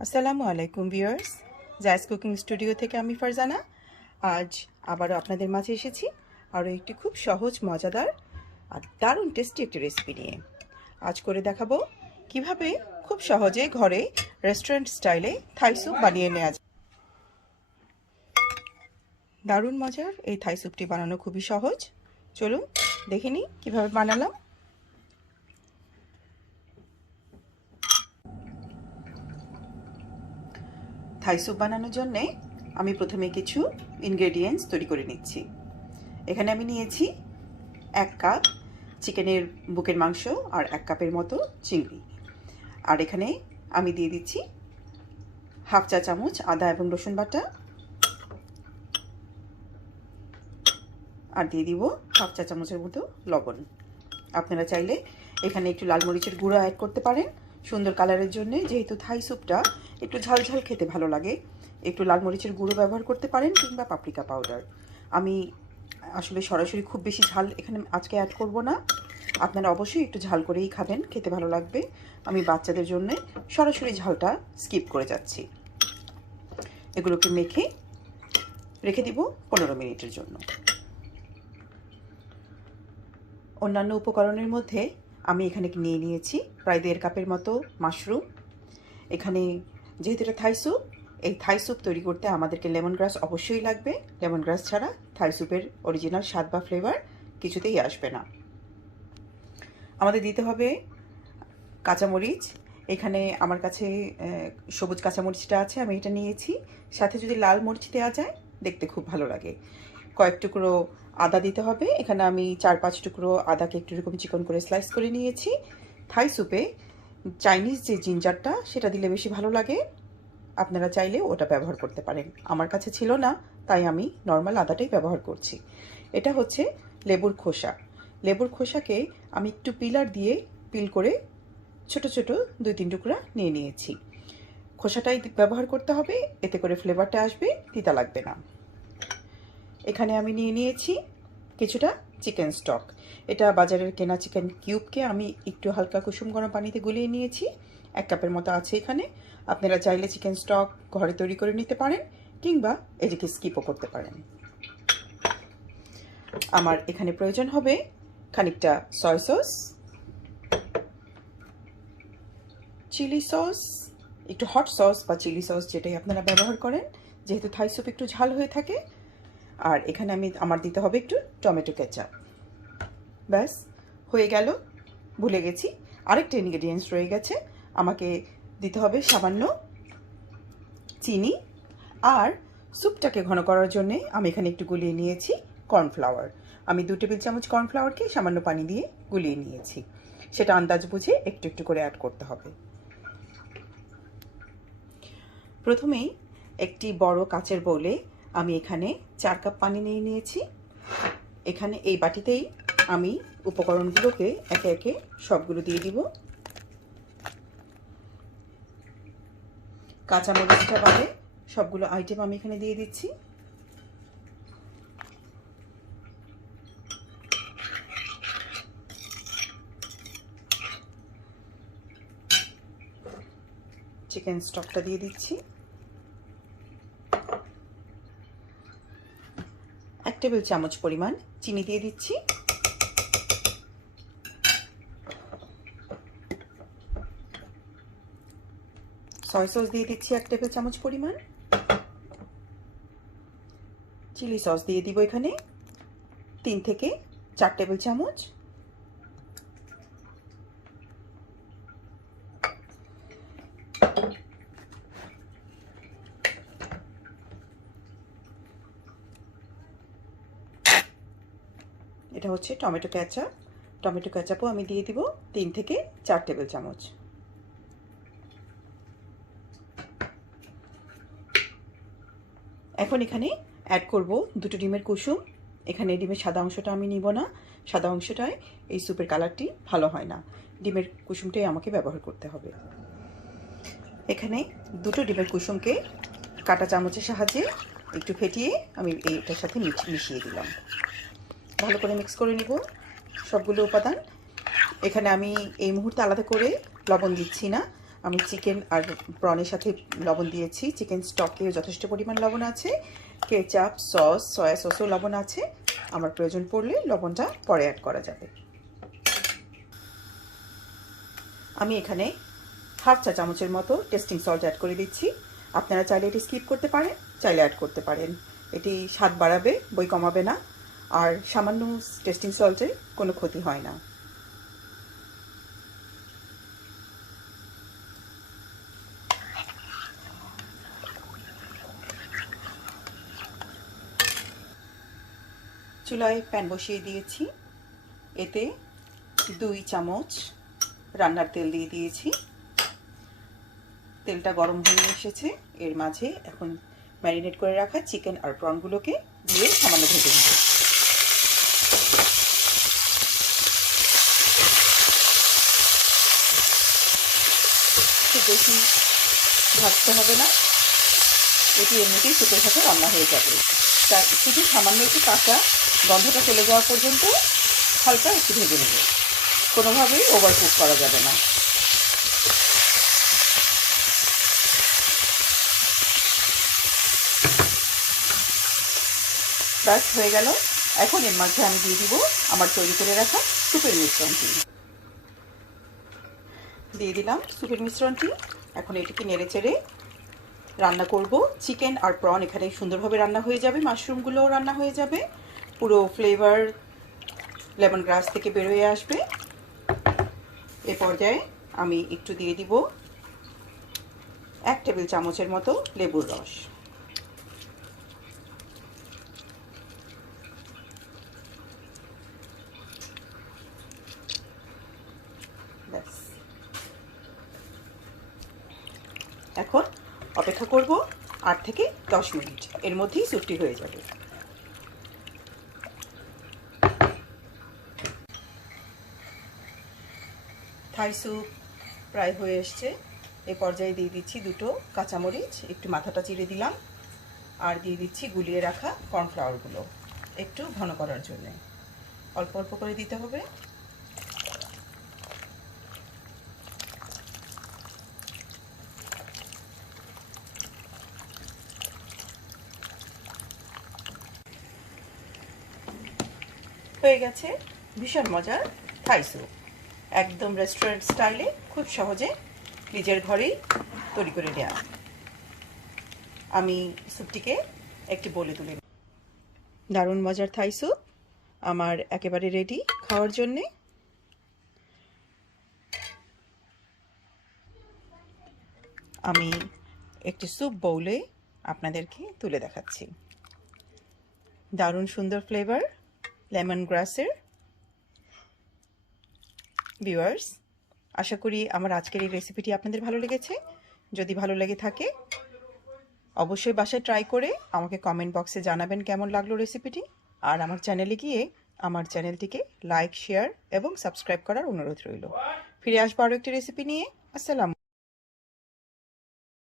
আসসালামু আলাইকুম ভিউয়ার্স, জায়েজ কুকিং স্টুডিও থেকে আমি ফারজানা। আজ আবারও আপনাদের মাঝে এসেছি আরও একটি খুব সহজ, মজাদার আর দারুণ টেস্টি একটি রেসিপি নিয়ে। আজ করে দেখাবো কিভাবে খুব সহজে ঘরে রেস্টুরেন্ট স্টাইলে থাই স্যুপ বানিয়ে নেওয়া যায়। দারুণ মজার এই থাই স্যুপটি বানানো খুবই সহজ। চলুন দেখে নিই কীভাবে বানালাম। থাই স্যুপ বানানোর জন্যে আমি প্রথমে কিছু ইনগ্রেডিয়েন্টস তৈরি করে নিচ্ছি। এখানে আমি নিয়েছি 1 কাপ চিকেনের বুকের মাংস আর 1 কাপের মতো চিংড়ি। আর এখানে আমি দিয়ে দিচ্ছি 1/2 চা চামচ আদা এবং রসুন বাটা, আর দিয়ে দিব 1/2 চা চামচের মতো লবণ। আপনারা চাইলে এখানে একটু লাল মরিচের গুঁড়ো অ্যাড করতে পারেন সুন্দর কালারের জন্য। যেহেতু থাই স্যুপটা একটু ঝালঝাল খেতে ভালো লাগে, একটু লাল মরিচের গুঁড়ো ব্যবহার করতে পারেন কিংবা পাপরিকা পাউডার। আমি আসলে সরাসরি খুব বেশি ঝাল এখানে আজকে অ্যাড করব না। আপনারা অবশ্যই একটু ঝাল করেই খাবেন, খেতে ভালো লাগবে। আমি বাচ্চাদের জন্য সরাসরি ঝালটা স্কিপ করে যাচ্ছি। এগুলোকে মেখে রেখে দিব 15 মিনিটের জন্য। অন্যান্য উপকরণের মধ্যে আমি এখানে নিয়ে নিয়েছি প্রায় 1.5 কাপের মতো মাশরুম। এখানে যেহেতু এটা থাই স্যুপ, এই থাই স্যুপ তৈরি করতে আমাদেরকে লেমন গ্রাস অবশ্যই লাগবে। লেমন গ্রাস ছাড়া থাই স্যুপের অরিজিনাল স্বাদ বা ফ্লেভার কিছুতেই আসবে না। আমাদের দিতে হবে কাঁচামরিচ। এখানে আমার কাছে সবুজ কাঁচামরিচটা আছে, আমি এটা নিয়েছি। সাথে যদি লাল মরিচ দেওয়া যায় দেখতে খুব ভালো লাগে। কয়েক টুকরো আদা দিতে হবে। এখানে আমি 4-5 টুকরো আদাকে একটু এরকম চিকন করে স্লাইস করে নিয়েছি। থাই স্যুপে চাইনিজ যে জিঞ্জারটা সেটা দিলে বেশি ভালো লাগে, আপনারা চাইলে ওটা ব্যবহার করতে পারেন। আমার কাছে ছিল না, তাই আমি নর্মাল আদাটাই ব্যবহার করছি। এটা হচ্ছে লেবুর খোসা। লেবুর খোসাকে আমি একটু পিলার দিয়ে পিল করে ছোট ছোট 2-3 টুকরা নিয়ে নিয়েছি। খোসাটাই ব্যবহার করতে হবে, এতে করে ফ্লেভারটা আসবে, তিতা লাগবে না। এখানে আমি নিয়ে নিয়েছি কিছুটা চিকেন স্টক। এটা বাজারের কেনা চিকেন কিউবকে আমি একটু হালকা কুসুম গরম পানিতে গুলিয়ে নিয়েছি। 1 কাপের মতো আছে এখানে। আপনারা চাইলে চিকেন স্টক ঘরে তৈরি করে নিতে পারেন কিংবা এটাকে স্কিপও করতে পারেন। আমার এখানে প্রয়োজন হবে খানিকটা সয় সস, চিলি সস, একটু হট সস বা চিলি সস যেটাই আপনারা ব্যবহার করেন, যেহেতু থাই স্যুপ একটু ঝাল হয়ে থাকে। আর এখানে আমার দিতে হবে একটু টমেটো কেচাপ। ব্যাস হয়ে গেল। ভুলে গেছি, আরেকটা ইনগ্রেডিয়েন্টস রয়ে গেছে। আমাকে দিতে হবে সামান্য চিনি। আর স্যুপটাকে ঘন করার জন্যে আমি এখানে একটু গুলিয়ে নিয়েছি কর্নফ্লাওয়ার। আমি 2 টেবিল চামচ কর্নফ্লাওয়ারকে সামান্য পানি দিয়ে গুলিয়ে নিয়েছি। সেটা আন্দাজ বুঝে একটু একটু করে অ্যাড করতে হবে। প্রথমেই একটি বড় কাচের বোলে আমি এখানে 4 কাপ পানি নিয়ে নিয়েছি। এখানে এই বাটিতেই আমি উপকরণগুলোকে একে একে সবগুলো দিয়ে দিব। কাঁচামরিচটা বাদে সবগুলো আইটেম আমি এখানে দিয়ে দিচ্ছি। চিকেন স্টকটা দিয়ে দিচ্ছি। 1 টেবিল চামচ পরিমাণ চিনি দিয়ে দিচ্ছি। সয় সস দিয়ে দিচ্ছি 1 টেবিল চামচ পরিমাণ। চিলি সস দিয়ে দিব এখানে 3 থেকে 4 টেবিল চামচ। এটা হচ্ছে টমেটো কেচাপ। টমেটো কেচাপও আমি দিয়ে দিব 3 থেকে 4 টেবিল চামচ। এখন এখানে অ্যাড করব 2টো ডিমের কুসুম। এখানে ডিমের সাদা অংশটা আমি নিব না, সাদা অংশটায় এই স্যুপের কালারটি ভালো হয় না। ডিমের কুসুমটাই আমাকে ব্যবহার করতে হবে। এখানে 2টো ডিমের কুসুমকে কাঁটা চামচের সাহায্যে একটু ফেটিয়ে আমি এইটার সাথে মিশিয়ে দিলাম। ভালো করে মিক্স করে নিব সবগুলো উপাদান। এখানে আমি এই মুহূর্তে আলাদা করে লবণ দিচ্ছি না। আমি চিকেন আর প্রনের সাথে লবণ দিয়েছি। চিকেন স্টকে যথেষ্ট পরিমাণ লবণ আছে। কেচাপ, সস, সয়া সসও লবণ আছে। আমার প্রয়োজন পড়লে লবণটা পরে অ্যাড করা যাবে। আমি এখানে হাফ চা চামচের মতো টেস্টিং সল্ট অ্যাড করে দিচ্ছি। আপনারা চাইলে এটি স্কিপ করতে পারেন, চাইলে অ্যাড করতে পারেন। এটি স্বাদ বাড়াবে, বই কমাবে না। আর সামান্য টেস্টিং সল্টে কোনো ক্ষতি হয় না। চুলায় প্যান বসিয়ে দিয়েছি। এতে 2 চামচ রান্নার তেল দিয়ে দিয়েছি। তেলটা গরম হয়ে এসেছে। এর মাঝে এখন ম্যারিনেট করে রাখা চিকেন আর প্রনগুলোকে দিয়ে সামান্য ভেজে নেব। খুব বেশি ভাজতে হবে না, এটি এমনিতেই সুপের সাথে রান্না হয়ে যাবে। তার শুধু সামান্য একটু কাঁচা গন্ধটা চলে যাওয়া পর্যন্ত হালকা একটু ভেজে নেব। কোনোভাবেই ওভারকুক করা যাবে না। ব্যাস হয়ে গেল। এখন এর মাঝে আমি দিয়ে দিব আমার তৈরি করে রাখা স্যুপের মিশ্রণটি। দিয়ে দিলাম স্যুপের মিশ্রণটি। এখন এটিকে নেড়ে চেড়ে রান্না করব। চিকেন আর প্রন এখানে সুন্দরভাবে রান্না হয়ে যাবে, মাশরুমগুলোও রান্না হয়ে যাবে, পুরো ফ্লেভার লেমন গ্রাস থেকে বেরোয় আসবে। এ পর্যায়ে আমি একটু দিয়ে দিব 1 টেবিল চামচের মতো লেবুর রস। ব্যাস, এখন অপেক্ষা করব 8 থেকে 10 মিনিট। এর মধ্যেই স্যুপটি হয়ে যাবে। থাই স্যুপ প্রায় হয়ে এসছে। এই পর্যায়ে দিয়ে দিচ্ছি 2টো কাঁচামরিচ, একটু মাথাটা চিড়ে দিলাম। আর দিয়ে দিচ্ছি গুলিয়ে রাখা কর্নফ্লাওয়ারগুলো একটু ঘন করার জন্য। অল্প অল্প করে দিতে হবে। হয়ে গেছে ভীষণ মজার থাই স্যুপ। একদম রেস্টুরেন্ট স্টাইলে খুব সহজে নিজের ঘরেই তৈরি করে নেওয়া। আমি স্যুপটিকে একটি বলে তুলে। দারুণ মজার থাই স্যুপ আমার একেবারে রেডি খাওয়ার জন্যে। আমি একটি স্যুপ বাউলে আপনাদেরকে তুলে দেখাচ্ছি। দারুণ সুন্দর ফ্লেভার লেমন গ্রাসের। ভিউয়ার্স, আশা করি আমার আজকের এই রেসিপিটি আপনাদের ভালো লেগেছে। যদি ভালো লেগে থাকে অবশ্যই বাসায় ট্রাই করে আমাকে কমেন্ট বক্সে জানাবেন কেমন লাগলো রেসিপিটি। আর আমার চ্যানেলে গিয়ে আমার চ্যানেলটিকে লাইক, শেয়ার এবং সাবস্ক্রাইব করার অনুরোধ রইল। ফিরে আসবো আরও একটি রেসিপি নিয়ে। আসসালাম।